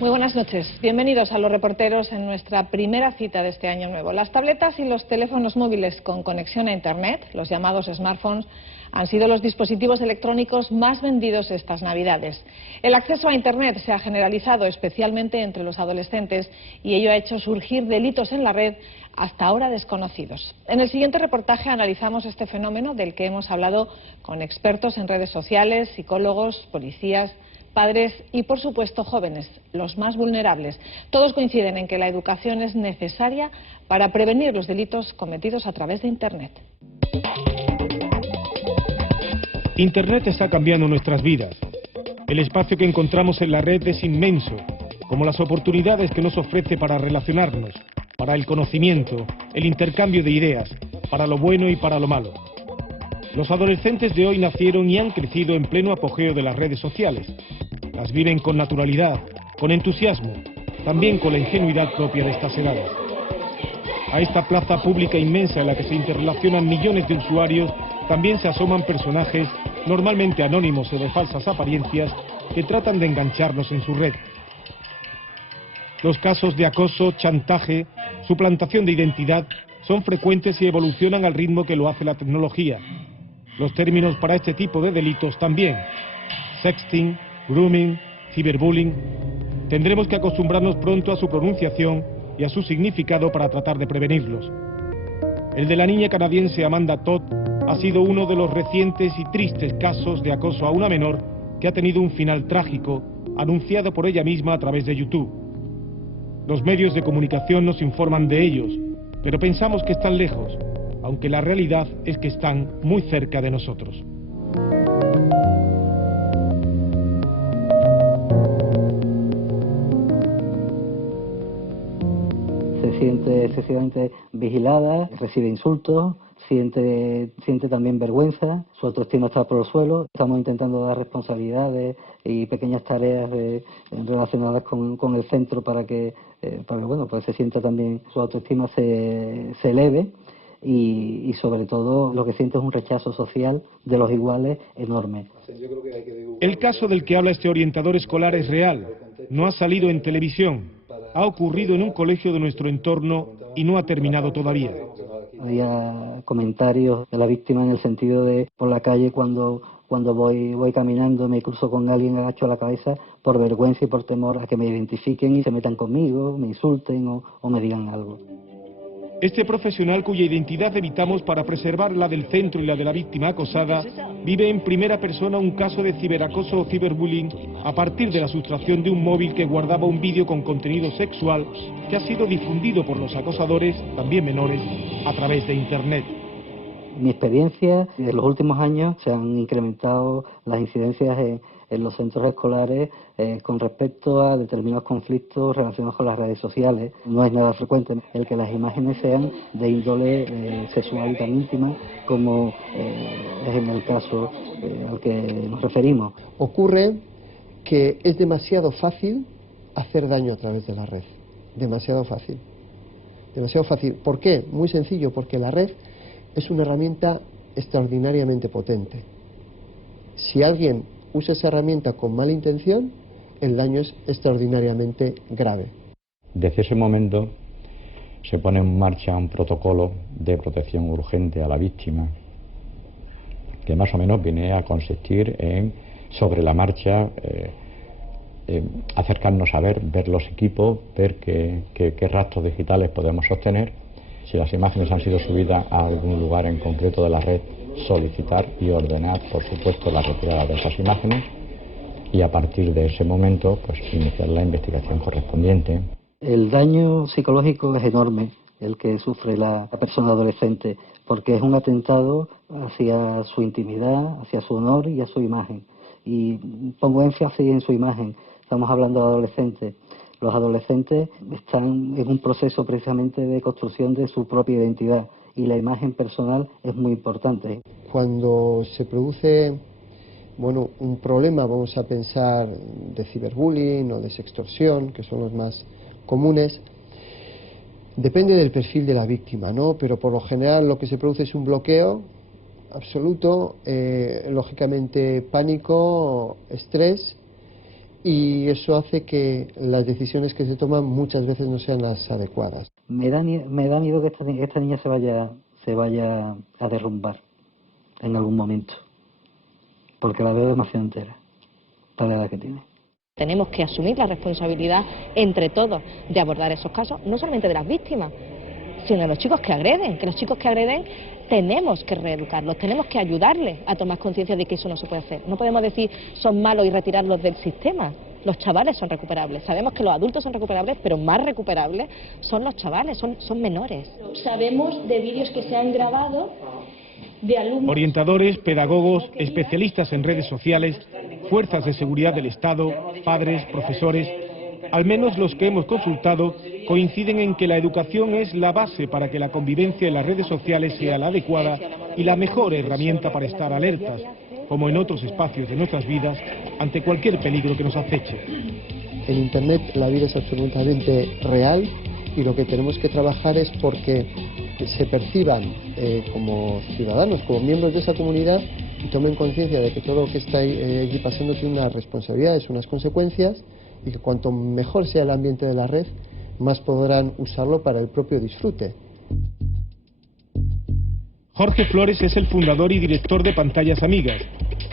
Muy buenas noches. Bienvenidos a Los Reporteros en nuestra primera cita de este año nuevo. Las tabletas y los teléfonos móviles con conexión a Internet, los llamados smartphones, han sido los dispositivos electrónicos más vendidos estas Navidades. El acceso a Internet se ha generalizado especialmente entre los adolescentes y ello ha hecho surgir delitos en la red hasta ahora desconocidos. En el siguiente reportaje analizamos este fenómeno del que hemos hablado con expertos en redes sociales, psicólogos, policías, padres y, por supuesto, jóvenes, los más vulnerables. Todos coinciden en que la educación es necesaria para prevenir los delitos cometidos a través de Internet. Internet está cambiando nuestras vidas. El espacio que encontramos en la red es inmenso, como las oportunidades que nos ofrece para relacionarnos, para el conocimiento, el intercambio de ideas, para lo bueno y para lo malo. Los adolescentes de hoy nacieron y han crecido en pleno apogeo de las redes sociales. Las viven con naturalidad, con entusiasmo, también con la ingenuidad propia de estas edades. A esta plaza pública inmensa en la que se interrelacionan millones de usuarios, también se asoman personajes, normalmente anónimos o de falsas apariencias, que tratan de engancharnos en su red. Los casos de acoso, chantaje, suplantación de identidad son frecuentes y evolucionan al ritmo que lo hace la tecnología. Los términos para este tipo de delitos también: sexting, grooming, ciberbullying. Tendremos que acostumbrarnos pronto a su pronunciación y a su significado para tratar de prevenirlos. El de la niña canadiense Amanda Todd ha sido uno de los recientes y tristes casos de acoso a una menor que ha tenido un final trágico, anunciado por ella misma a través de YouTube. Los medios de comunicación nos informan de ellos, pero pensamos que están lejos, aunque la realidad es que están muy cerca de nosotros. Se siente excesivamente vigilada, recibe insultos, siente también vergüenza, su autoestima está por los suelos. Estamos intentando dar responsabilidades y pequeñas tareas relacionadas con el centro para que bueno, pues se sienta también, su autoestima se eleve y sobre todo lo que siente es un rechazo social de los iguales enorme. El caso del que habla este orientador escolar es real, no ha salido en televisión. Ha ocurrido en un colegio de nuestro entorno y no ha terminado todavía. Había comentarios de la víctima en el sentido de, por la calle cuando voy caminando, me cruzo con alguien, agacho la cabeza por vergüenza y por temor a que me identifiquen y se metan conmigo, me insulten o me digan algo. Este profesional, cuya identidad evitamos para preservar la del centro y la de la víctima acosada, vive en primera persona un caso de ciberacoso o ciberbullying a partir de la sustracción de un móvil que guardaba un vídeo con contenido sexual que ha sido difundido por los acosadores, también menores, a través de Internet. Mi experiencia, en los últimos años se han incrementado las incidencias en los centros escolares con respecto a determinados conflictos relacionados con las redes sociales. No es nada frecuente el que las imágenes sean de índole sexual y tan íntima como es en el caso al que nos referimos. Ocurre que es demasiado fácil hacer daño a través de la red. Demasiado fácil. Demasiado fácil. ¿Por qué? Muy sencillo, porque la red es una herramienta extraordinariamente potente. Si alguien usa esa herramienta con mala intención, el daño es extraordinariamente grave. Desde ese momento se pone en marcha un protocolo de protección urgente a la víctima, que más o menos viene a consistir en, sobre la marcha, acercarnos a ver los equipos, ver qué rastros digitales podemos obtener. Si las imágenes han sido subidas a algún lugar en concreto de la red, solicitar y ordenar, por supuesto, la retirada de esas imágenes y a partir de ese momento, pues iniciar la investigación correspondiente. El daño psicológico es enorme, el que sufre la persona adolescente, porque es un atentado hacia su intimidad, hacia su honor y a su imagen. Y pongo énfasis en su imagen. Estamos hablando de adolescentes. Los adolescentes están en un proceso precisamente de construcción de su propia identidad y la imagen personal es muy importante. Cuando se produce un problema, vamos a pensar de ciberbullying o de sextorsión, que son los más comunes, depende del perfil de la víctima, ¿no? Pero por lo general lo que se produce es un bloqueo absoluto, lógicamente pánico, estrés y eso hace que las decisiones que se toman muchas veces no sean las adecuadas. Me da miedo que esta niña se vaya a derrumbar en algún momento, porque la veo demasiado entera para la edad que tiene. Tenemos que asumir la responsabilidad entre todos de abordar esos casos, no solamente de las víctimas, sino de los chicos que agreden, que los chicos que agreden tenemos que reeducarlos, tenemos que ayudarles a tomar conciencia de que eso no se puede hacer. No podemos decir son malos y retirarlos del sistema. Los chavales son recuperables. Sabemos que los adultos son recuperables, pero más recuperables son los chavales, son menores. Sabemos de vídeos que se han grabado de alumnos. Orientadores, pedagogos, especialistas en redes sociales, fuerzas de seguridad del Estado, padres, profesores, al menos los que hemos consultado, coinciden en que la educación es la base para que la convivencia en las redes sociales sea la adecuada y la mejor herramienta para estar alertas, como en otros espacios de nuestras vidas, ante cualquier peligro que nos aceche. En Internet la vida es absolutamente real y lo que tenemos que trabajar es porque se perciban como ciudadanos, como miembros de esa comunidad y tomen conciencia de que todo lo que está allí pasando tiene unas responsabilidades, unas consecuencias y que cuanto mejor sea el ambiente de la red, más podrán usarlo para el propio disfrute. Jorge Flores es el fundador y director de Pantallas Amigas,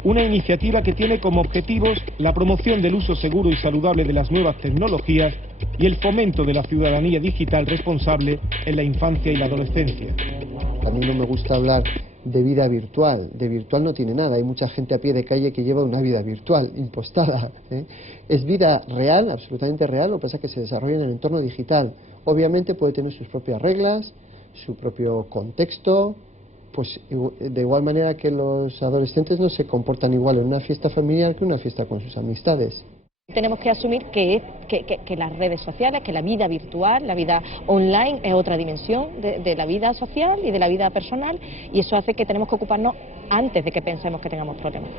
una iniciativa que tiene como objetivos la promoción del uso seguro y saludable de las nuevas tecnologías y el fomento de la ciudadanía digital responsable en la infancia y la adolescencia. A mí no me gusta hablar de vida virtual, de virtual no tiene nada, hay mucha gente a pie de calle que lleva una vida virtual, impostada, ¿eh? Es vida real, absolutamente real, lo que pasa es que se desarrolla en el entorno digital. Obviamente puede tener sus propias reglas, su propio contexto, pues de igual manera que los adolescentes no se comportan igual en una fiesta familiar que en una fiesta con sus amistades. Tenemos que asumir que las redes sociales, que la vida virtual, la vida online es otra dimensión de la vida social y de la vida personal y eso hace que tenemos que ocuparnos antes de que pensemos que tengamos problemas.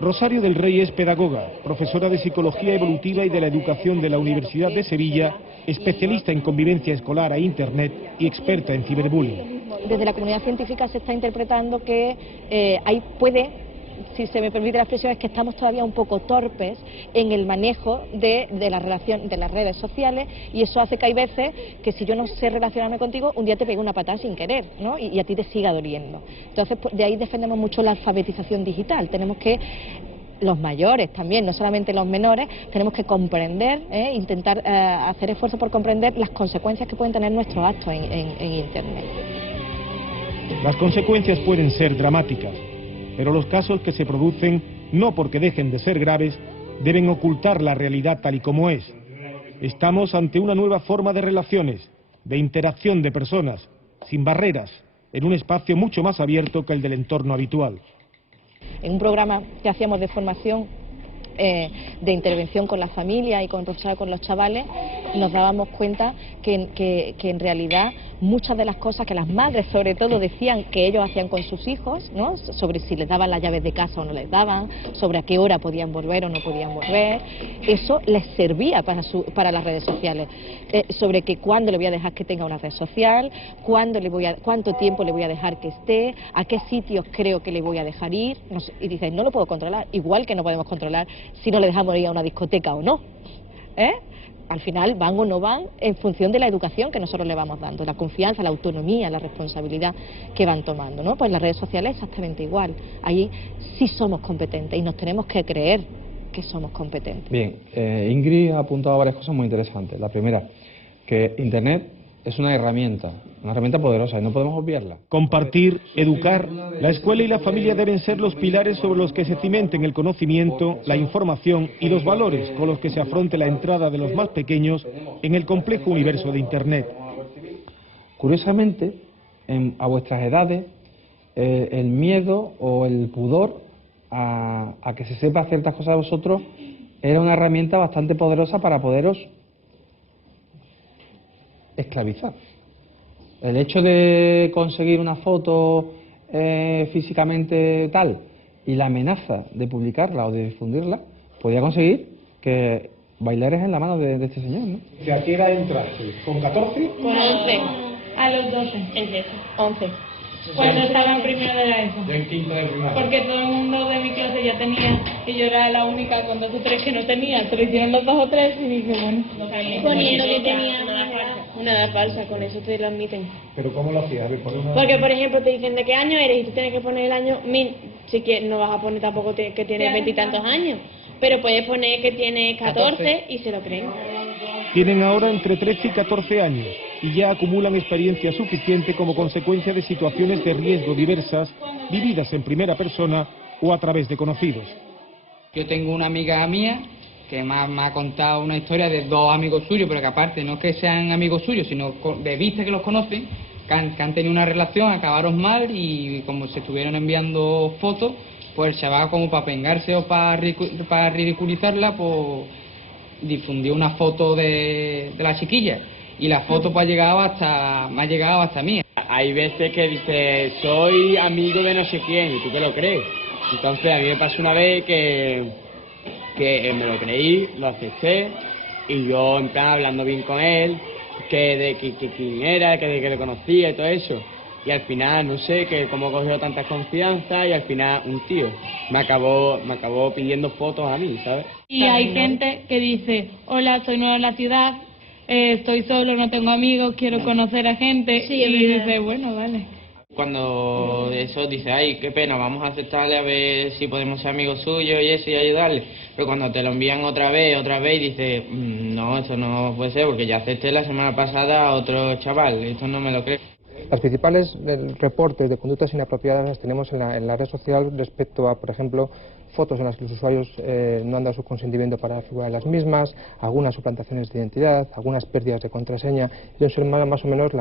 Rosario del Rey es pedagoga, profesora de Psicología Evolutiva y de la Educación de la Universidad de Sevilla, especialista en convivencia escolar e Internet y experta en ciberbullying. Desde la comunidad científica se está interpretando que si se me permite la expresión, es que estamos todavía un poco torpes en el manejo de la relación de las redes sociales y eso hace que hay veces que si yo no sé relacionarme contigo, un día te pego una patada sin querer, ¿no? y a ti te siga doliendo. Entonces, de ahí defendemos mucho la alfabetización digital. Tenemos que, los mayores también, no solamente los menores, tenemos que comprender, intentar hacer esfuerzo por comprender las consecuencias que pueden tener nuestros actos en Internet. Las consecuencias pueden ser dramáticas, pero los casos que se producen, no porque dejen de ser graves, deben ocultar la realidad tal y como es. Estamos ante una nueva forma de relaciones, de interacción de personas, sin barreras, en un espacio mucho más abierto que el del entorno habitual. En un programa que hacíamos de formación, de intervención con la familia y con el profesor, con los chavales, nos dábamos cuenta que en realidad muchas de las cosas que las madres sobre todo decían que ellos hacían con sus hijos, ¿no? Sobre si les daban las llaves de casa o no les daban, sobre a qué hora podían volver o no podían volver, eso les servía para las redes sociales, sobre que cuándo le voy a dejar que tenga una red social, cuánto tiempo le voy a dejar que esté, a qué sitios creo que le voy a dejar ir, no sé, y dicen, no lo puedo controlar, igual que no podemos controlar si no le dejamos ir a una discoteca o no, Al final van o no van en función de la educación que nosotros le vamos dando, la confianza, la autonomía, la responsabilidad que van tomando, ¿no? Pues las redes sociales exactamente igual, ahí sí somos competentes y nos tenemos que creer que somos competentes. Bien, Ingrid ha apuntado varias cosas muy interesantes. La primera, que Internet es una herramienta poderosa y no podemos obviarla. Compartir, educar, la escuela y la familia deben ser los pilares sobre los que se cimenten el conocimiento, la información y los valores con los que se afronte la entrada de los más pequeños en el complejo universo de Internet. Curiosamente, a vuestras edades, el miedo o el pudor a que se sepa ciertas cosas de vosotros era una herramienta bastante poderosa para poderos esclavizar. El hecho de conseguir una foto físicamente tal y la amenaza de publicarla o de difundirla podía conseguir que bailares en la mano de este señor, ¿no? ¿A qué edad entraste? ¿Con 14? Con 11. A los 12. 11. Cuando estaba en primero de la ESO. Yo en quinto de primaria. Porque todo el mundo de mi clase ya tenía y yo era la única con 2 o 3 que no tenía. Se lo hicieron los 2 o 3 y dije, bueno. Poniendo que tenía Una edad falsa, con eso te lo admiten. ¿Pero cómo lo hacías? Porque, por ejemplo, te dicen de qué año eres y tú tienes que poner el año, si quieres, no vas a poner tampoco que tienes 20 y tantos años, pero puedes poner que tienes 14 y se lo creen. Tienen ahora entre 13 y 14 años y ya acumulan experiencia suficiente como consecuencia de situaciones de riesgo diversas vividas en primera persona o a través de conocidos. Yo tengo una amiga mía que me ha contado una historia de 2 amigos suyos, pero que aparte no es que sean amigos suyos, sino de vista que los conocen, que han tenido una relación, acabaron mal y como se estuvieron enviando fotos, pues el chaval como para pengarse o para ridiculizarla, pues difundió una foto de la chiquilla y la foto pues me ha llegado hasta mí. Hay veces que dice, soy amigo de no sé quién, y tú te lo crees. Entonces a mí me pasó una vez que me lo creí, lo acepté, y yo en plan hablando bien con él, que quién era, que lo conocía y todo eso. Y al final, no sé, que cómo cogió tanta confianza y al final un tío me acabó pidiendo fotos a mí, ¿sabes? Y hay gente que dice, hola, soy nueva en la ciudad, estoy solo, no tengo amigos, quiero conocer a gente. Sí, y dice, bueno, vale. Cuando eso dice, ay, qué pena, vamos a aceptarle a ver si podemos ser amigos suyos y eso y ayudarle. Pero cuando te lo envían otra vez y dices, no, eso no puede ser porque ya acepté la semana pasada a otro chaval, esto no me lo creo. Las principales reportes de conductas inapropiadas las tenemos en la red social respecto a, por ejemplo, fotos en las que los usuarios no han dado su consentimiento para figurar en las mismas, algunas suplantaciones de identidad, algunas pérdidas de contraseña. Esos son más o menos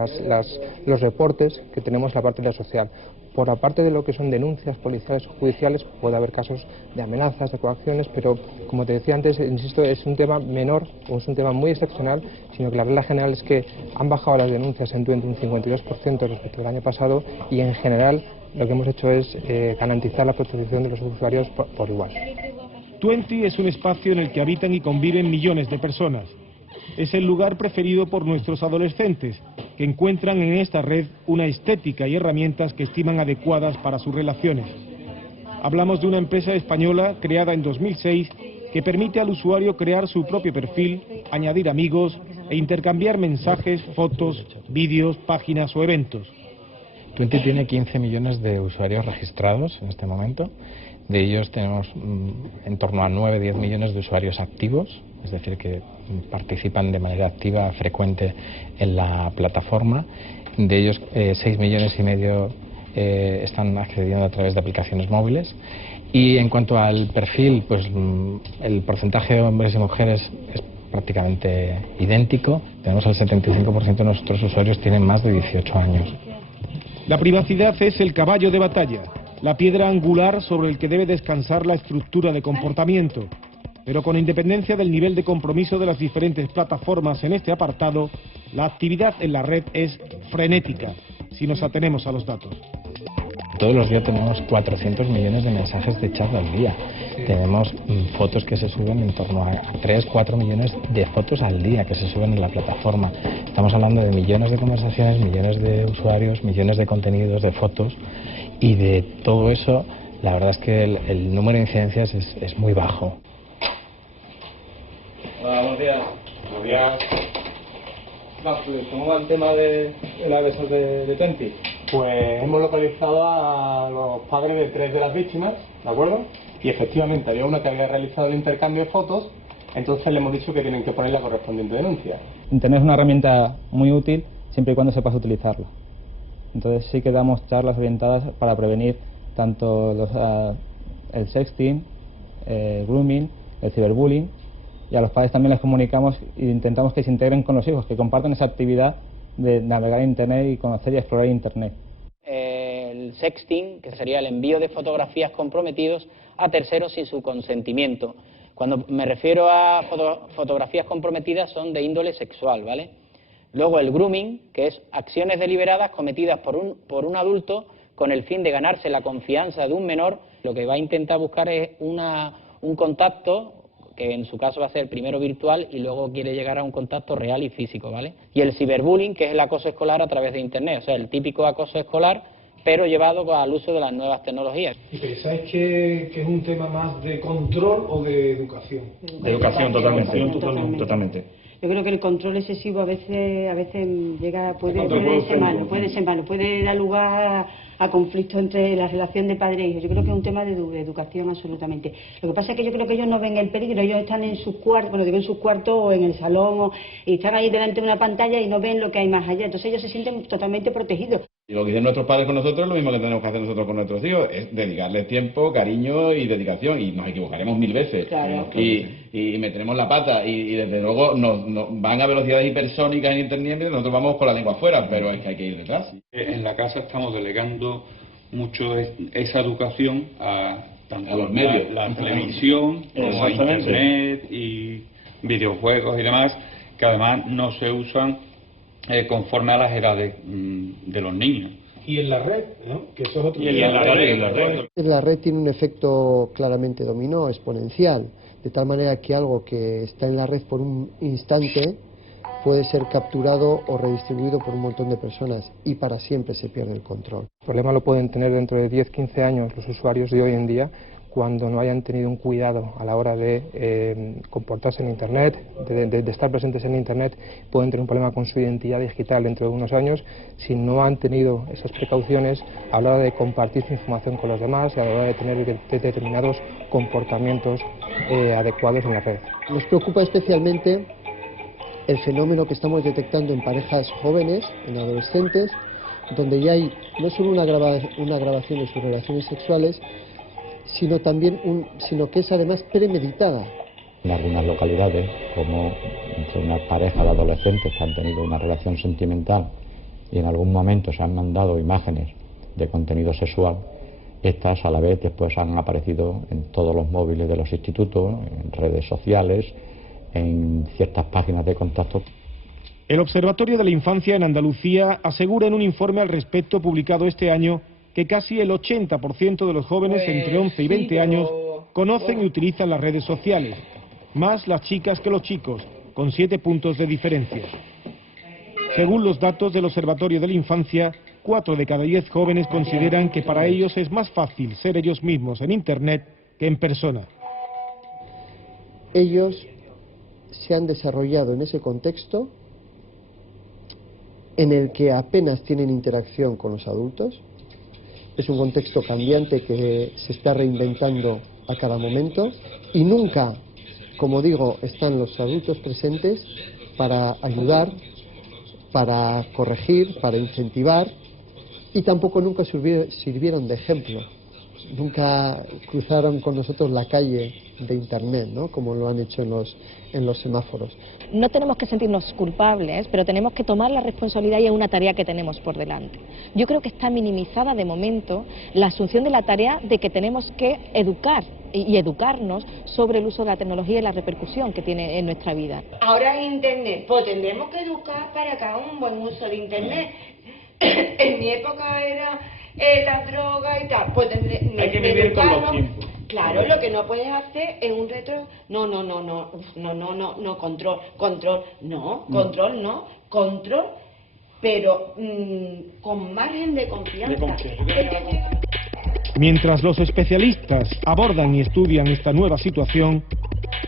los reportes que tenemos en la parte de la social. Por la parte de lo que son denuncias policiales o judiciales, puede haber casos de amenazas, de coacciones, pero como te decía antes, insisto, es un tema menor o es un tema muy excepcional, sino que la regla general es que han bajado las denuncias en Twenty un 52% respecto al año pasado y en general lo que hemos hecho es garantizar la protección de los usuarios por igual. Twenty es un espacio en el que habitan y conviven millones de personas. Es el lugar preferido por nuestros adolescentes, que encuentran en esta red una estética y herramientas que estiman adecuadas para sus relaciones. Hablamos de una empresa española creada en 2006 que permite al usuario crear su propio perfil, añadir amigos e intercambiar mensajes, fotos, vídeos, páginas o eventos. Twenty tiene 15 millones de usuarios registrados en este momento. De ellos tenemos en torno a 9-10 millones de usuarios activos, es decir, que participan de manera activa, frecuente en la plataforma. De ellos 6,5 millones están accediendo a través de aplicaciones móviles. Y en cuanto al perfil, pues el porcentaje de hombres y mujeres es prácticamente idéntico. Tenemos el 75% de nuestros usuarios tienen más de 18 años. La privacidad es el caballo de batalla, la piedra angular sobre el que debe descansar la estructura de comportamiento. Pero con independencia del nivel de compromiso de las diferentes plataformas en este apartado, la actividad en la red es frenética, si nos atenemos a los datos. Todos los días tenemos 400 millones de mensajes de chat al día. Tenemos fotos que se suben en torno a 3-4 millones de fotos al día que se suben en la plataforma. Estamos hablando de millones de conversaciones, millones de usuarios, millones de contenidos, de fotos, y de todo eso la verdad es que el número de incidencias es muy bajo. Hola, buenos días. Buenos días. ¿Cómo va el tema de la agresor de Twenty? Pues hemos localizado a los padres de 3 de las víctimas, ¿de acuerdo? Y efectivamente había uno que había realizado el intercambio de fotos, entonces le hemos dicho que tienen que poner la correspondiente denuncia. Internet es una herramienta muy útil siempre y cuando sepas utilizarla. Entonces sí que damos charlas orientadas para prevenir tanto el sexting, el grooming, el ciberbullying, y a los padres también les comunicamos e intentamos que se integren con los hijos, que compartan esa actividad de navegar en Internet y conocer y explorar Internet. El sexting, que sería el envío de fotografías comprometidos a terceros sin su consentimiento. Cuando me refiero a fotografías comprometidas son de índole sexual, ¿vale? Luego el grooming, que es acciones deliberadas cometidas por un adulto con el fin de ganarse la confianza de un menor. Lo que va a intentar buscar es un contacto, que en su caso va a ser primero virtual y luego quiere llegar a un contacto real y físico, ¿vale? Y el ciberbullying, que es el acoso escolar a través de Internet, o sea, el típico acoso escolar pero llevado al uso de las nuevas tecnologías. ¿Y pensáis que es un tema más de control o de educación? De educación, totalmente. Yo creo que el control excesivo a veces llega, puede ser malo, puede dar lugar a conflictos entre la relación de padre e hijo. Yo creo que es un tema de educación absolutamente. Lo que pasa es que yo creo que ellos no ven el peligro, ellos están en sus cuartos, bueno, digo en sus cuartos o en el salón, y están ahí delante de una pantalla y no ven lo que hay más allá. Entonces ellos se sienten totalmente protegidos. Y lo que dicen nuestros padres con nosotros es lo mismo que tenemos que hacer nosotros con nuestros hijos, es dedicarles tiempo, cariño y dedicación, y nos equivocaremos 1000 veces. Claro. Y meteremos la pata, y desde luego nos van a velocidades hipersónicas en internet, y nosotros vamos con la lengua afuera, pero es que hay que ir detrás. En la casa estamos delegando mucho esa educación tanto a los medios, la televisión como a internet y videojuegos y demás, que además no se usan conforme a las edades de los niños. Y en la red, ¿no? Que eso es otro. La red tiene un efecto claramente dominó, exponencial, de tal manera que algo que está en la red por un instante puede ser capturado o redistribuido por un montón de personas y para siempre se pierde el control. El problema lo pueden tener dentro de 10-15 años los usuarios de hoy en día, cuando no hayan tenido un cuidado a la hora de comportarse en Internet, de estar presentes en Internet. Pueden tener un problema con su identidad digital dentro de unos años si no han tenido esas precauciones a la hora de compartir su información con los demás y a la hora de tener determinados comportamientos adecuados en la red. Nos preocupa especialmente el fenómeno que estamos detectando en parejas jóvenes, en adolescentes, donde ya hay no solo una grabación de sus relaciones sexuales, sino que es además premeditada. En algunas localidades, como entre una pareja de adolescentes que han tenido una relación sentimental y en algún momento se han mandado imágenes de contenido sexual, estas a la vez después han aparecido en todos los móviles de los institutos, en redes sociales, en ciertas páginas de contacto. El Observatorio de la Infancia en Andalucía asegura en un informe al respecto publicado este año que casi el 80% de los jóvenes entre 11 y 20 años conocen y utilizan las redes sociales, más las chicas que los chicos, con 7 puntos de diferencia. Según los datos del Observatorio de la Infancia, 4 de cada 10 jóvenes consideran que para ellos es más fácil ser ellos mismos en Internet que en persona. Ellos se han desarrollado en ese contexto en el que apenas tienen interacción con los adultos. Es un contexto cambiante que se está reinventando a cada momento y nunca, como digo, están los adultos presentes para ayudar, para corregir, para incentivar, y tampoco nunca sirvieron de ejemplo. Nunca cruzaron con nosotros la calle de Internet, ¿no? Como lo han hecho en los semáforos. No tenemos que sentirnos culpables, pero tenemos que tomar la responsabilidad y es una tarea que tenemos por delante. Yo creo que está minimizada de momento la asunción de la tarea de que tenemos que educar y educarnos sobre el uso de la tecnología y la repercusión que tiene en nuestra vida. Ahora es Internet, pues tendremos que educar para que haga un buen uso de Internet. En mi época era la droga y tal, pues hay que vivir con los tiempos. Claro, lo que no puedes hacer es un retro, control, pero con margen de confianza. Mientras los especialistas abordan y estudian esta nueva situación,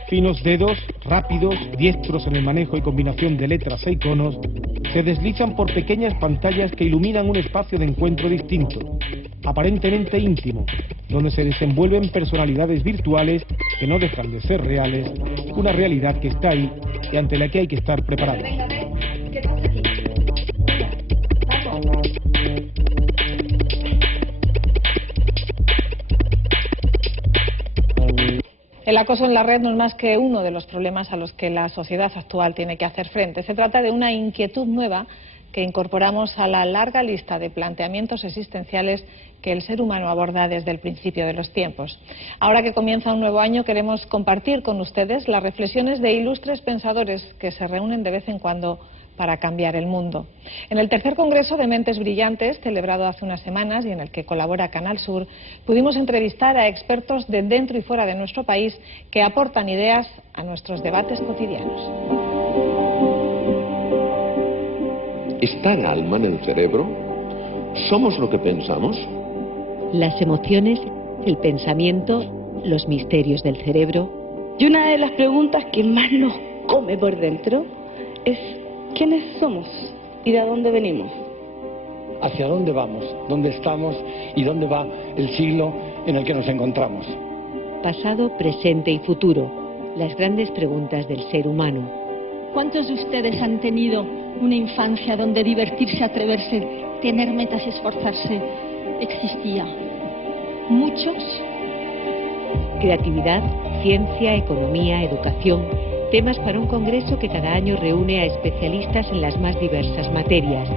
finos dedos, rápidos, diestros en el manejo y combinación de letras e iconos, se deslizan por pequeñas pantallas que iluminan un espacio de encuentro distinto, aparentemente íntimo, donde se desenvuelven personalidades virtuales que no dejan de ser reales, una realidad que está ahí y ante la que hay que estar preparados. El acoso en la red no es más que uno de los problemas a los que la sociedad actual tiene que hacer frente. Se trata de una inquietud nueva que incorporamos a la larga lista de planteamientos existenciales que el ser humano aborda desde el principio de los tiempos. Ahora que comienza un nuevo año, queremos compartir con ustedes las reflexiones de ilustres pensadores que se reúnen de vez en cuando para cambiar el mundo. En el tercer Congreso de Mentes Brillantes, celebrado hace unas semanas y en el que colabora Canal Sur, pudimos entrevistar a expertos de dentro y fuera de nuestro país que aportan ideas a nuestros debates cotidianos. ¿Está el alma en el cerebro ¿Somos lo que pensamos? Las emociones, el pensamiento, los misterios del cerebro. Y una de las preguntas que más nos come por dentro es ¿quiénes somos y de dónde venimos? ¿Hacia dónde vamos? ¿Dónde estamos? ¿Y dónde va el siglo en el que nos encontramos? Pasado, presente y futuro. Las grandes preguntas del ser humano. ¿Cuántos de ustedes han tenido una infancia donde divertirse, atreverse, tener metas y esforzarse existía? ¿Muchos? Creatividad, ciencia, economía, educación, temas para un congreso que cada año reúne a especialistas en las más diversas materias,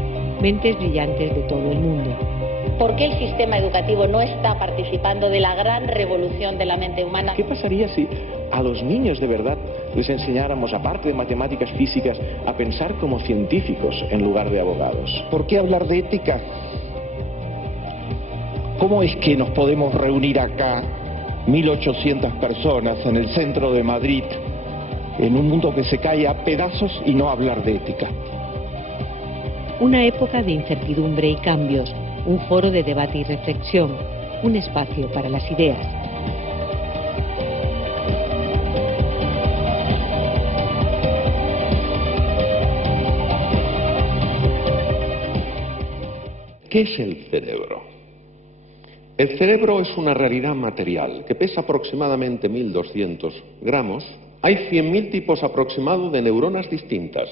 mentes brillantes de todo el mundo. ¿Por qué el sistema educativo no está participando de la gran revolución de la mente humana? ¿Qué pasaría si a los niños de verdad les enseñáramos, aparte de matemáticas, físicas, a pensar como científicos en lugar de abogados? ¿Por qué hablar de ética? ¿Cómo es que nos podemos reunir acá 1.800 personas en el centro de Madrid en un mundo que se cae a pedazos y no hablar de ética? Una época de incertidumbre y cambios, un foro de debate y reflexión, un espacio para las ideas. ¿Qué es el cerebro? El cerebro es una realidad material que pesa aproximadamente 1.200 gramos. Hay 100.000 tipos aproximados de neuronas distintas,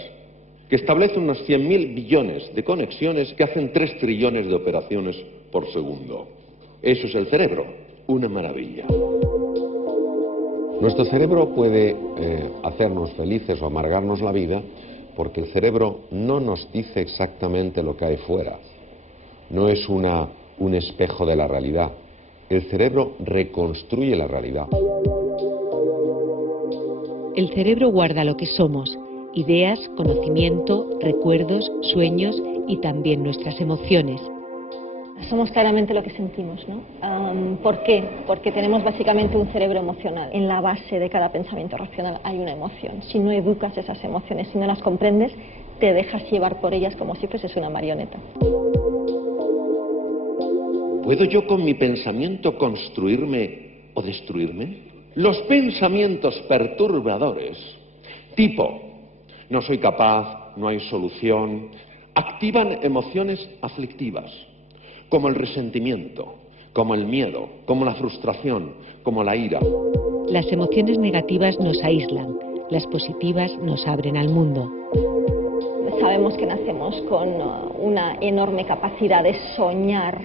que establecen unos 100.000 billones de conexiones que hacen 3 trillones de operaciones por segundo. Eso es el cerebro, una maravilla. Nuestro cerebro puede hacernos felices o amargarnos la vida porque el cerebro no nos dice exactamente lo que hay fuera. No es un espejo de la realidad. El cerebro reconstruye la realidad. El cerebro guarda lo que somos, ideas, conocimiento, recuerdos, sueños y también nuestras emociones. Somos claramente lo que sentimos, ¿no? ¿Por qué? Porque tenemos básicamente un cerebro emocional. En la base de cada pensamiento racional hay una emoción. Si no educas esas emociones, si no las comprendes, te dejas llevar por ellas como si fueses una marioneta. ¿Puedo yo con mi pensamiento construirme o destruirme? Los pensamientos perturbadores, tipo no soy capaz, no hay solución, activan emociones aflictivas, como el resentimiento, como el miedo, como la frustración, como la ira. Las emociones negativas nos aíslan, las positivas nos abren al mundo. Sabemos que nacemos con una enorme capacidad de soñar.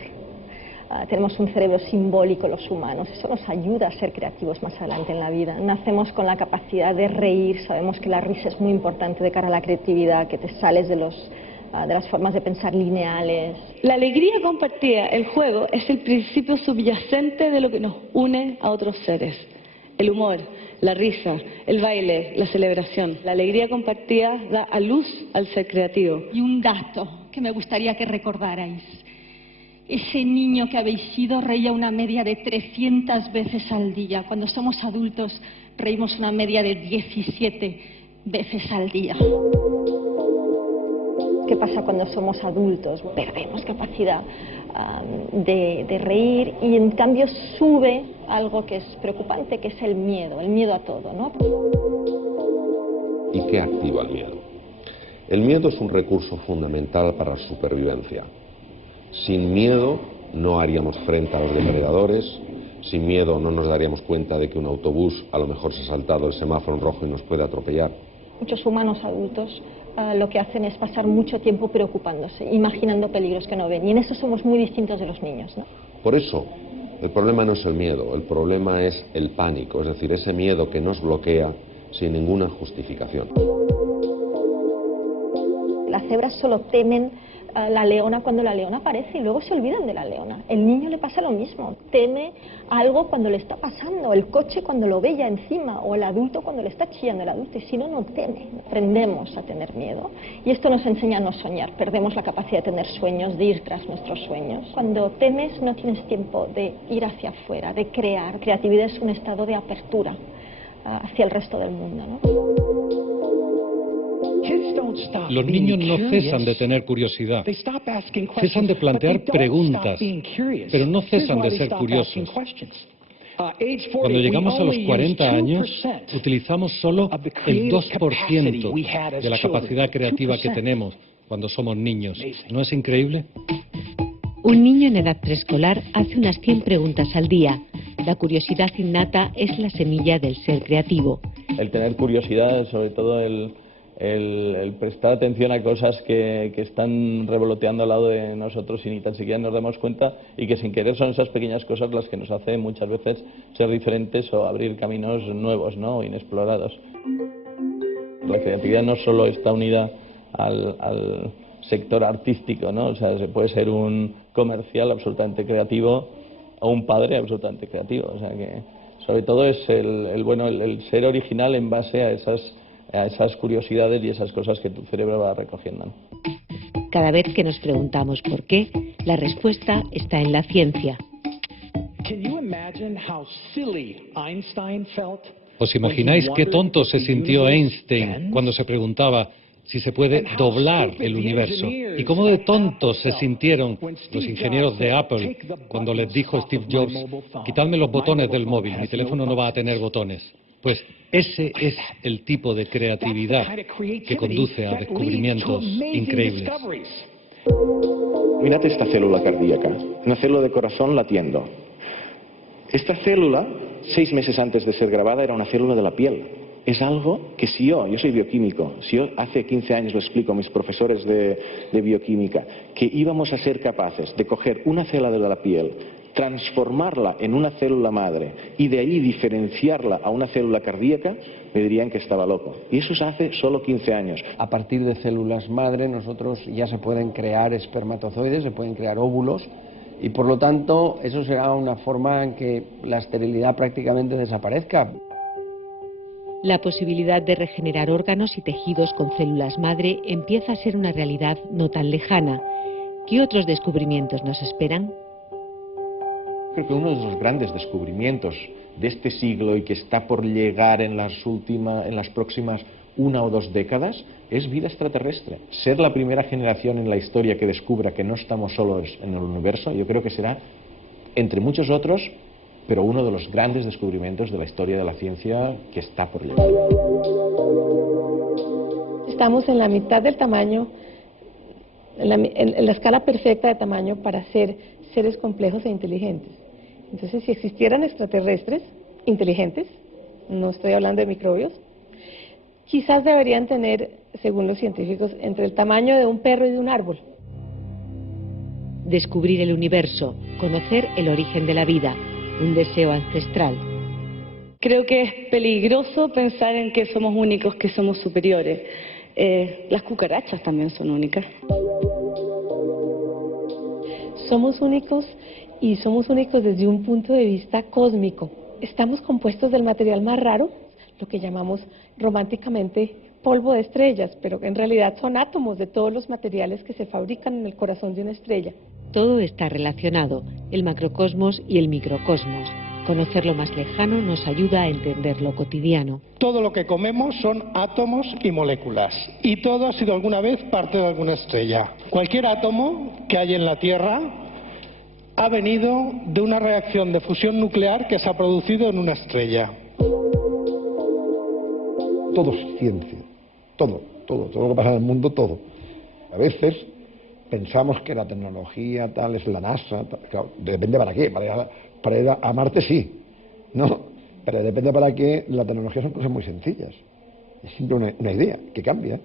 Tenemos un cerebro simbólico los humanos, eso nos ayuda a ser creativos más adelante en la vida. Nacemos con la capacidad de reír, sabemos que la risa es muy importante de cara a la creatividad, que te sales de las formas de pensar lineales. La alegría compartida, el juego, es el principio subyacente de lo que nos une a otros seres. El humor, la risa, el baile, la celebración. La alegría compartida da a luz al ser creativo. Y un dato que me gustaría que recordarais. Ese niño que habéis sido reía una media de 300 veces al día. Cuando somos adultos reímos una media de 17 veces al día. ¿Qué pasa cuando somos adultos? Perdemos capacidad de reír y en cambio sube algo que es preocupante, que es el miedo a todo, ¿no? ¿Y qué activa el miedo? El miedo es un recurso fundamental para la supervivencia. Sin miedo no haríamos frente a los depredadores, sin miedo no nos daríamos cuenta de que un autobús a lo mejor se ha saltado el semáforo en rojo y nos puede atropellar. Muchos humanos adultos lo que hacen es pasar mucho tiempo preocupándose, imaginando peligros que no ven, y en eso somos muy distintos de los niños, ¿no? Por eso, el problema no es el miedo, el problema es el pánico, es decir, ese miedo que nos bloquea sin ninguna justificación. Las cebras solo temen la leona cuando la leona aparece y luego se olvidan de la leona. El niño le pasa lo mismo, teme algo cuando le está pasando, el coche cuando lo ve ya encima, o el adulto cuando le está chillando el adulto, y si no, no teme. Aprendemos a tener miedo y esto nos enseña a no soñar, perdemos la capacidad de tener sueños, de ir tras nuestros sueños. Cuando temes no tienes tiempo de ir hacia afuera, de crear. Creatividad es un estado de apertura hacia el resto del mundo, ¿no? Kids don't Los niños no cesan de tener curiosidad, cesan de plantear preguntas, pero no cesan de ser curiosos. Cuando llegamos a los 40 años, utilizamos solo el 2% de la capacidad creativa que tenemos cuando somos niños. ¿No es increíble? Un niño en edad preescolar hace unas 100 preguntas al día. La curiosidad innata es la semilla del ser creativo. El tener curiosidad, sobre todo el prestar atención a cosas que están revoloteando al lado de nosotros y ni tan siquiera nos damos cuenta, y que sin querer son esas pequeñas cosas las que nos hacen muchas veces ser diferentes o abrir caminos nuevos, ¿no?, inexplorados. La creatividad no solo está unida al sector artístico, ¿no? O sea, se puede ser un comercial absolutamente creativo o un padre absolutamente creativo. O sea que sobre todo es el ser original en base a esas curiosidades y esas cosas que tu cerebro va recogiendo. Cada vez que nos preguntamos por qué, la respuesta está en la ciencia. ¿Os imagináis qué tonto se sintió Einstein cuando se preguntaba si se puede doblar el universo? ¿Y cómo de tontos se sintieron los ingenieros de Apple cuando les dijo Steve Jobs: quitadme los botones del móvil, mi teléfono no va a tener botones? Pues ese es el tipo de creatividad que conduce a descubrimientos increíbles. Mirad esta célula cardíaca, una célula de corazón latiendo. Esta célula, 6 meses antes de ser grabada, era una célula de la piel. Es algo que si yo soy bioquímico, si yo hace 15 años lo explico a mis profesores de bioquímica, que íbamos a ser capaces de coger una célula de la piel, transformarla en una célula madre y de ahí diferenciarla a una célula cardíaca, me dirían que estaba loco. Y eso se hace solo 15 años. A partir de células madre nosotros ya se pueden crear espermatozoides, se pueden crear óvulos, y por lo tanto eso será una forma en que la esterilidad prácticamente desaparezca. La posibilidad de regenerar órganos y tejidos con células madre empieza a ser una realidad no tan lejana. ¿Qué otros descubrimientos nos esperan? Creo que uno de los grandes descubrimientos de este siglo y que está por llegar en las próximas 1 o 2 décadas es vida extraterrestre. Ser la primera generación en la historia que descubra que no estamos solos en el universo, yo creo que será, entre muchos otros, pero uno de los grandes descubrimientos de la historia de la ciencia que está por llegar. Estamos en la mitad del tamaño, en la escala perfecta de tamaño para ser seres complejos e inteligentes. Entonces, si existieran extraterrestres inteligentes, no estoy hablando de microbios, quizás deberían tener, según los científicos, entre el tamaño de un perro y de un árbol. Descubrir el universo, conocer el origen de la vida, un deseo ancestral. Creo que es peligroso pensar en que somos únicos, que somos superiores. Las cucarachas también son únicas. Somos únicos, y somos únicos desde un punto de vista cósmico. Estamos compuestos del material más raro, lo que llamamos románticamente polvo de estrellas, pero en realidad son átomos de todos los materiales que se fabrican en el corazón de una estrella. Todo está relacionado, el macrocosmos y el microcosmos. Conocer lo más lejano nos ayuda a entender lo cotidiano. Todo lo que comemos son átomos y moléculas, y todo ha sido alguna vez parte de alguna estrella. Cualquier átomo que hay en la Tierra ha venido de una reacción de fusión nuclear que se ha producido en una estrella. Todo es ciencia, todo lo que pasa en el mundo, todo. A veces pensamos que la tecnología tal es la NASA, tal. Claro, depende para qué, para ir a Marte sí, no, pero depende para qué. La tecnología son cosas muy sencillas, es siempre una idea que cambia,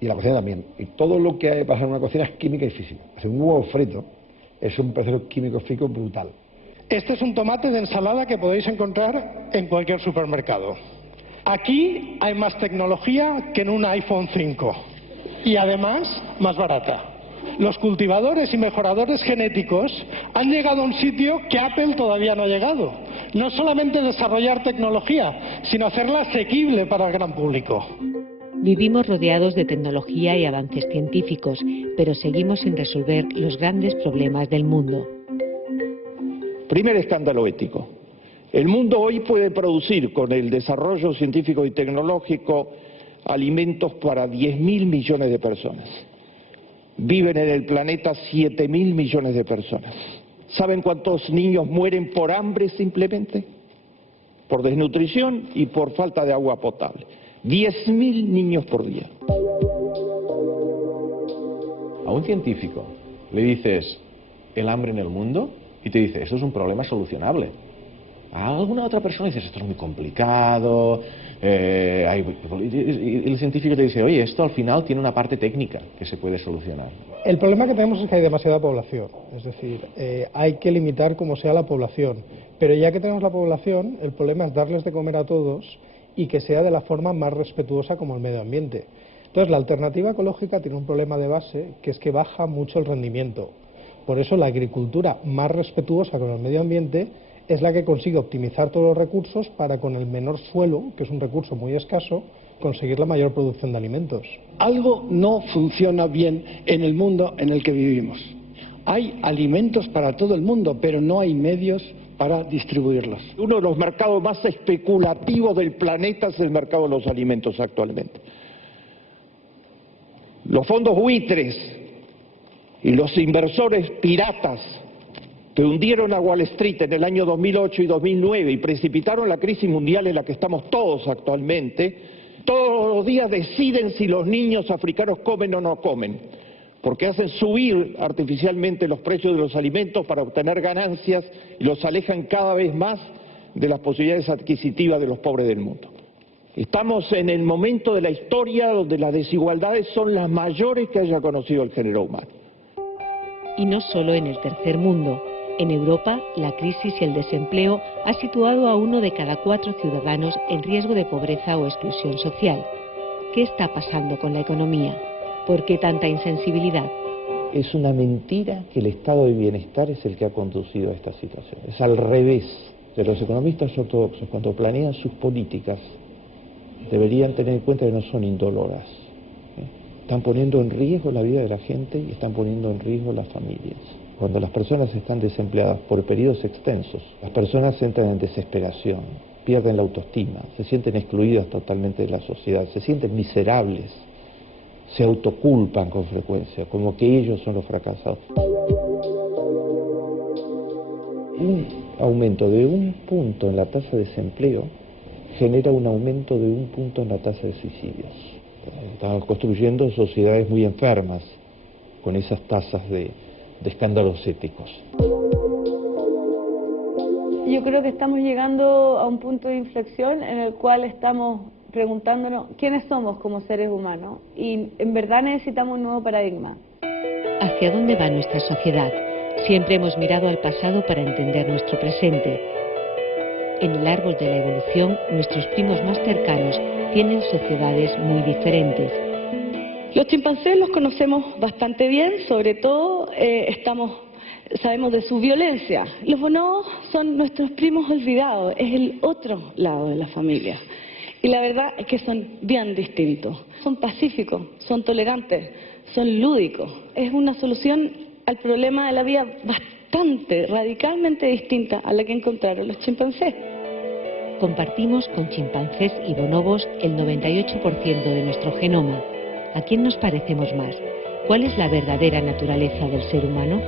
y la cocina también, y todo lo que pasa en una cocina es química y física. Hacer un huevo frito es un proceso químico físico brutal. Este es un tomate de ensalada que podéis encontrar en cualquier supermercado. Aquí hay más tecnología que en un iPhone 5 y además más barata. Los cultivadores y mejoradores genéticos han llegado a un sitio que Apple todavía no ha llegado. No solamente desarrollar tecnología, sino hacerla asequible para el gran público. Vivimos rodeados de tecnología y avances científicos, pero seguimos sin resolver los grandes problemas del mundo. Primer escándalo ético. El mundo hoy puede producir, con el desarrollo científico y tecnológico, alimentos para 10.000 millones de personas. Viven en el planeta 7.000 millones de personas. ¿Saben cuántos niños mueren por hambre simplemente? Por desnutrición y por falta de agua potable. 10.000 niños por día. A un científico le dices el hambre en el mundo y te dice, esto es un problema solucionable. A alguna otra persona dices, esto es muy complicado, y el científico te dice, oye, esto al final tiene una parte técnica que se puede solucionar. El problema que tenemos es que hay demasiada población, es decir, hay que limitar como sea la población, pero ya que tenemos la población, el problema es darles de comer a todos y que sea de la forma más respetuosa como el medio ambiente. Entonces, la alternativa ecológica tiene un problema de base, que es que baja mucho el rendimiento. Por eso la agricultura más respetuosa con el medio ambiente es la que consigue optimizar todos los recursos para, con el menor suelo, que es un recurso muy escaso, conseguir la mayor producción de alimentos. Algo no funciona bien en el mundo en el que vivimos. Hay alimentos para todo el mundo, pero no hay medios para distribuirlos. Uno de los mercados más especulativos del planeta es el mercado de los alimentos actualmente. Los fondos buitres y los inversores piratas que hundieron a Wall Street en el año 2008 y 2009 y precipitaron la crisis mundial en la que estamos todos actualmente, todos los días deciden si los niños africanos comen o no comen, porque hacen subir artificialmente los precios de los alimentos para obtener ganancias y los alejan cada vez más de las posibilidades adquisitivas de los pobres del mundo. Estamos en el momento de la historia donde las desigualdades son las mayores que haya conocido el género humano. Y no solo en el tercer mundo. En Europa, la crisis y el desempleo ha situado a 1 de cada 4 ciudadanos en riesgo de pobreza o exclusión social. ¿Qué está pasando con la economía? ¿Por qué tanta insensibilidad? Es una mentira que el estado de bienestar es el que ha conducido a esta situación. Es al revés. De los economistas ortodoxos, cuando planean sus políticas, deberían tener en cuenta que no son indoloras. Están poniendo en riesgo la vida de la gente y están poniendo en riesgo las familias. Cuando las personas están desempleadas por periodos extensos, las personas entran en desesperación, pierden la autoestima, se sienten excluidas totalmente de la sociedad, se sienten miserables, se autoculpan con frecuencia, como que ellos son los fracasados. Un aumento de 1 punto en la tasa de desempleo genera un aumento de 1 punto en la tasa de suicidios. Estamos construyendo sociedades muy enfermas con esas tasas de escándalos éticos. Yo creo que estamos llegando a un punto de inflexión en el cual estamos preguntándonos quiénes somos como seres humanos y en verdad necesitamos un nuevo paradigma. ¿Hacia dónde va nuestra sociedad? Siempre hemos mirado al pasado para entender nuestro presente. En el árbol de la evolución, nuestros primos más cercanos tienen sociedades muy diferentes. Los chimpancés los conocemos bastante bien, sobre todo sabemos de su violencia. Los bonobos son nuestros primos olvidados, es el otro lado de la familia. Y la verdad es que son bien distintos. Son pacíficos, son tolerantes, son lúdicos. Es una solución al problema de la vida bastante, radicalmente distinta a la que encontraron los chimpancés. Compartimos con chimpancés y bonobos el 98% de nuestro genoma. ¿A quién nos parecemos más? ¿Cuál es la verdadera naturaleza del ser humano?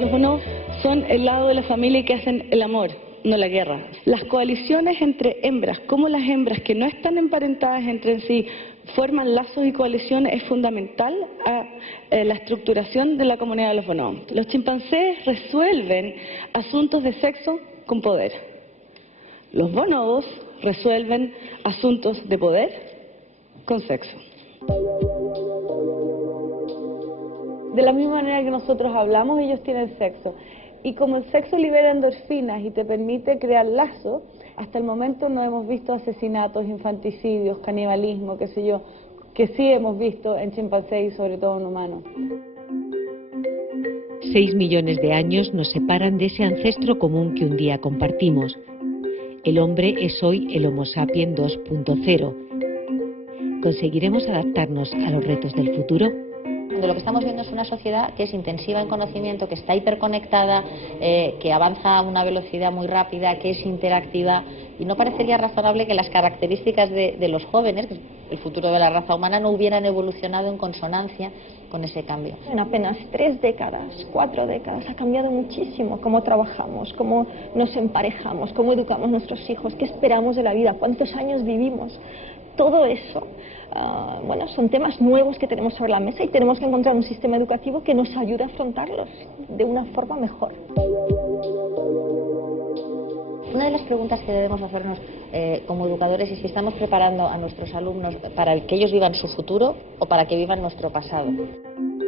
Los bonobos son el lado de la familia que hacen el amor, no la guerra. Las coaliciones entre hembras, como las hembras que no están emparentadas entre sí, forman lazos y coaliciones, es fundamental a la estructuración de la comunidad de los bonobos. Los chimpancés resuelven asuntos de sexo con poder. Los bonobos resuelven asuntos de poder con sexo. De la misma manera que nosotros hablamos, ellos tienen sexo. Y como el sexo libera endorfinas y te permite crear lazos, hasta el momento no hemos visto asesinatos, infanticidios, canibalismo, qué sé yo, que sí hemos visto en chimpancés y sobre todo en humanos. 6 millones de años nos separan de ese ancestro común que un día compartimos. El hombre es hoy el Homo sapiens 2.0. ¿Conseguiremos adaptarnos a los retos del futuro? Lo que estamos viendo es una sociedad que es intensiva en conocimiento, que está hiperconectada, que avanza a una velocidad muy rápida, que es interactiva, y no parecería razonable que las características de los jóvenes, que es el futuro de la raza humana, no hubieran evolucionado en consonancia con ese cambio. En apenas 3 décadas, 4 décadas, ha cambiado muchísimo cómo trabajamos, cómo nos emparejamos, cómo educamos a nuestros hijos, qué esperamos de la vida, cuántos años vivimos. Todo eso, bueno, son temas nuevos que tenemos sobre la mesa y tenemos que encontrar un sistema educativo que nos ayude a afrontarlos de una forma mejor. Una de las preguntas que debemos hacernos como educadores es si estamos preparando a nuestros alumnos para que ellos vivan su futuro o para que vivan nuestro pasado.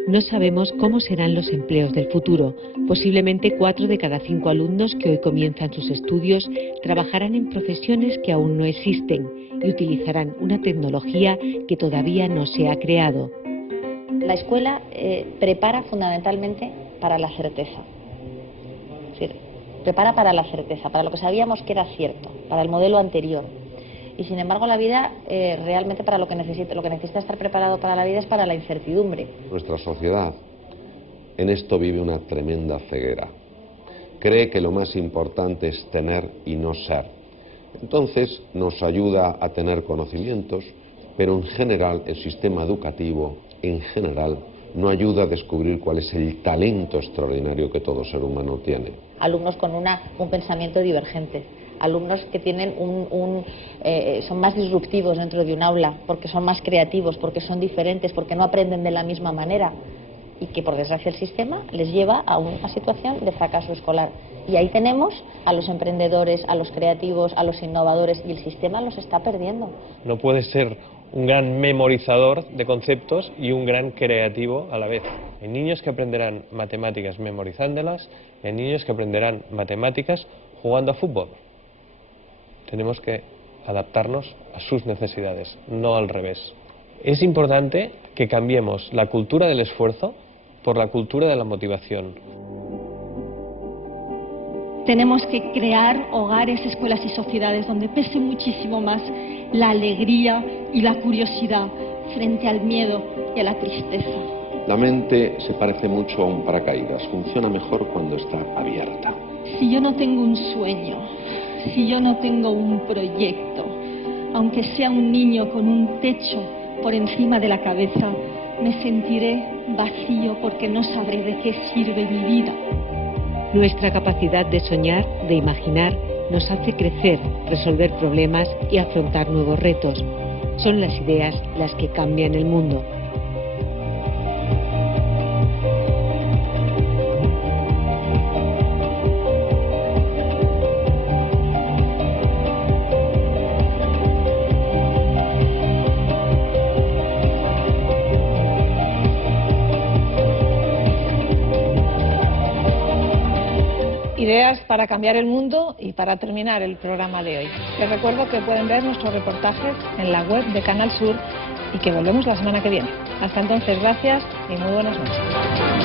No sabemos cómo serán los empleos del futuro. Posiblemente 4 de cada 5 alumnos que hoy comienzan sus estudios trabajarán en profesiones que aún no existen y utilizarán una tecnología que todavía no se ha creado. La escuela prepara fundamentalmente para la certeza. Es decir, prepara para la certeza, para lo que sabíamos que era cierto, para el modelo anterior. Y sin embargo la vida realmente para lo que necesita estar preparado para la vida es para la incertidumbre. Nuestra sociedad en esto vive una tremenda ceguera. Cree que lo más importante es tener y no ser. Entonces nos ayuda a tener conocimientos, pero en general el sistema educativo, en general, no ayuda a descubrir cuál es el talento extraordinario que todo ser humano tiene. Alumnos con un pensamiento divergente, alumnos que tienen son más disruptivos dentro de un aula, porque son más creativos, porque son diferentes, porque no aprenden de la misma manera y que por desgracia el sistema les lleva a una situación de fracaso escolar. Y ahí tenemos a los emprendedores, a los creativos, a los innovadores, y el sistema los está perdiendo. No puede ser un gran memorizador de conceptos y un gran creativo a la vez. Hay niños que aprenderán matemáticas memorizándolas y hay niños que aprenderán matemáticas jugando a fútbol. Tenemos que adaptarnos a sus necesidades, no al revés. Es importante que cambiemos la cultura del esfuerzo por la cultura de la motivación. Tenemos que crear hogares, escuelas y sociedades donde pese muchísimo más la alegría y la curiosidad frente al miedo y a la tristeza. La mente se parece mucho a un paracaídas, funciona mejor cuando está abierta. Si yo no tengo un sueño, si yo no tengo un proyecto, aunque sea un niño con un techo por encima de la cabeza, me sentiré vacío porque no sabré de qué sirve mi vida. Nuestra capacidad de soñar, de imaginar, nos hace crecer, resolver problemas y afrontar nuevos retos. Son las ideas las que cambian el mundo. Ideas para cambiar el mundo y para terminar el programa de hoy. Les recuerdo que pueden ver nuestros reportajes en la web de Canal Sur y que volvemos la semana que viene. Hasta entonces, gracias y muy buenas noches.